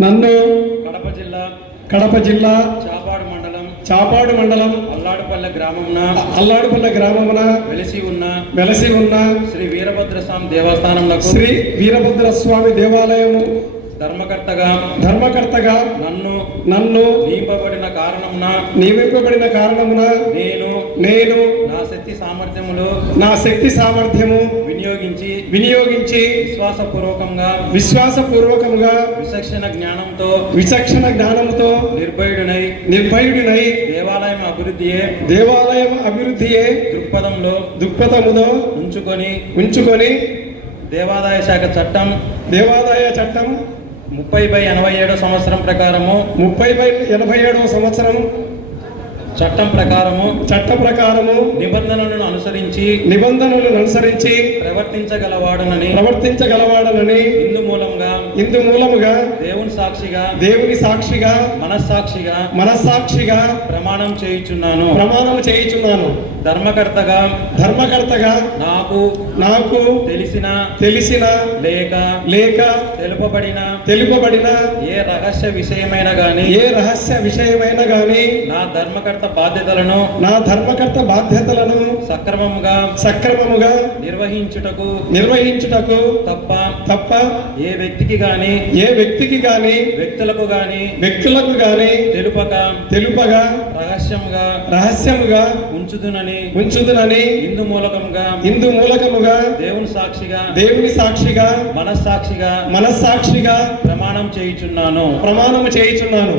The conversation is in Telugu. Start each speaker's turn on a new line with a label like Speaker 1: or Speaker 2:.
Speaker 1: నన్ను
Speaker 2: కడప జిల్లా
Speaker 1: కడప జిల్లా
Speaker 2: చాపాడు మండలం
Speaker 1: చాపాడు మండలం
Speaker 2: అల్లాడుపల్లె గ్రామమున
Speaker 1: అల్లాడుపల్లె గ్రామమున
Speaker 2: వెలిసి ఉన్న
Speaker 1: వెలసి ఉన్న
Speaker 2: శ్రీ వీరభద్రస్వామి దేవస్థానంలో
Speaker 1: శ్రీ వీరభద్ర స్వామి దేవాలయము
Speaker 2: ధర్మకర్తగా
Speaker 1: ధర్మకర్తగా
Speaker 2: నన్ను
Speaker 1: నన్ను
Speaker 2: నియమబడిన కారణమున
Speaker 1: నియమింపబడిన కారణమున
Speaker 2: నేను
Speaker 1: నేను
Speaker 2: సామర్థ్యములు
Speaker 1: నా శక్తి సామర్థ్యము
Speaker 2: వినియోగించి
Speaker 1: వినియోగించి
Speaker 2: విశ్వాసపూర్వకంగా
Speaker 1: విశ్వాసపూర్వకముగా
Speaker 2: విచక్షణ జ్ఞానంతో
Speaker 1: విచక్షణ జ్ఞానముతో
Speaker 2: నిర్భయుడినై
Speaker 1: నిర్భయుడినై
Speaker 2: దేవాలయం అభివృద్ధియే
Speaker 1: దేవాలయం అభివృద్ధియే
Speaker 2: దృక్పథంలో
Speaker 1: దృక్పథముతో
Speaker 2: ఉంచుకొని
Speaker 1: ఉంచుకొని
Speaker 2: దేవాదాయ శాఖ చట్టం
Speaker 1: దేవాదాయ చట్టం
Speaker 2: ముప్పై బై ఎనభై ఏడో సంవత్సరం ప్రకారము
Speaker 1: ముప్పై బై ఎనభై ఏడవ సంవత్సరం
Speaker 2: చట్టం ప్రకారము
Speaker 1: చట్ట ప్రకారము
Speaker 2: నిబంధనలను అనుసరించి
Speaker 1: నిబంధనలను అనుసరించి
Speaker 2: ప్రవర్తించగలవాడునని
Speaker 1: ప్రవర్తించగలవాడనని
Speaker 2: మూలంగా
Speaker 1: ఇందు మూలముగా
Speaker 2: దేవుని సాక్షిగా
Speaker 1: దేవుని సాక్షిగా
Speaker 2: మనస్సాక్షిగా
Speaker 1: మనస్సాక్షిగా
Speaker 2: ప్రమాణం చేయుచున్నాను.
Speaker 1: ప్రమాణం చేయుచున్నాను.
Speaker 2: ధర్మకర్తగా
Speaker 1: ధర్మకర్తగా
Speaker 2: నాకు
Speaker 1: నాకు
Speaker 2: తెలిసిన
Speaker 1: తెలిసిన
Speaker 2: లేక
Speaker 1: లేక
Speaker 2: తెలుపబడిన
Speaker 1: తెలుపబడిన
Speaker 2: ఏ రహస్య విషయమైన గాని
Speaker 1: ఏ రహస్య విషయమైన గాని
Speaker 2: నా ధర్మకర్త బాధ్యతలను
Speaker 1: నా ధర్మకర్త బాధ్యతలను
Speaker 2: సక్రమముగా
Speaker 1: సక్రమముగా
Speaker 2: నిర్వహించుటకు
Speaker 1: నిర్వహించుటకు
Speaker 2: తప్ప
Speaker 1: తప్ప
Speaker 2: ఏ వ్యక్తికి గాని
Speaker 1: ఏ వ్యక్తికి గాని
Speaker 2: వ్యక్తులకు గాని
Speaker 1: వ్యక్తులకు గాని
Speaker 2: తెలుపక
Speaker 1: తెలుపగా
Speaker 2: రహస్యముగా
Speaker 1: రహస్యముగా
Speaker 2: ఉంచుదునని
Speaker 1: ఉంచుదునని
Speaker 2: ఇందు మూలకంగా
Speaker 1: ఇందు మూలకముగా
Speaker 2: దేవుని సాక్షిగా
Speaker 1: దేవుని సాక్షిగా
Speaker 2: మనస్సాక్షిగా
Speaker 1: మనస్సాక్షిగా
Speaker 2: ప్రమాణం చేయుచున్నాను.
Speaker 1: ప్రమాణము చేయుచున్నాను.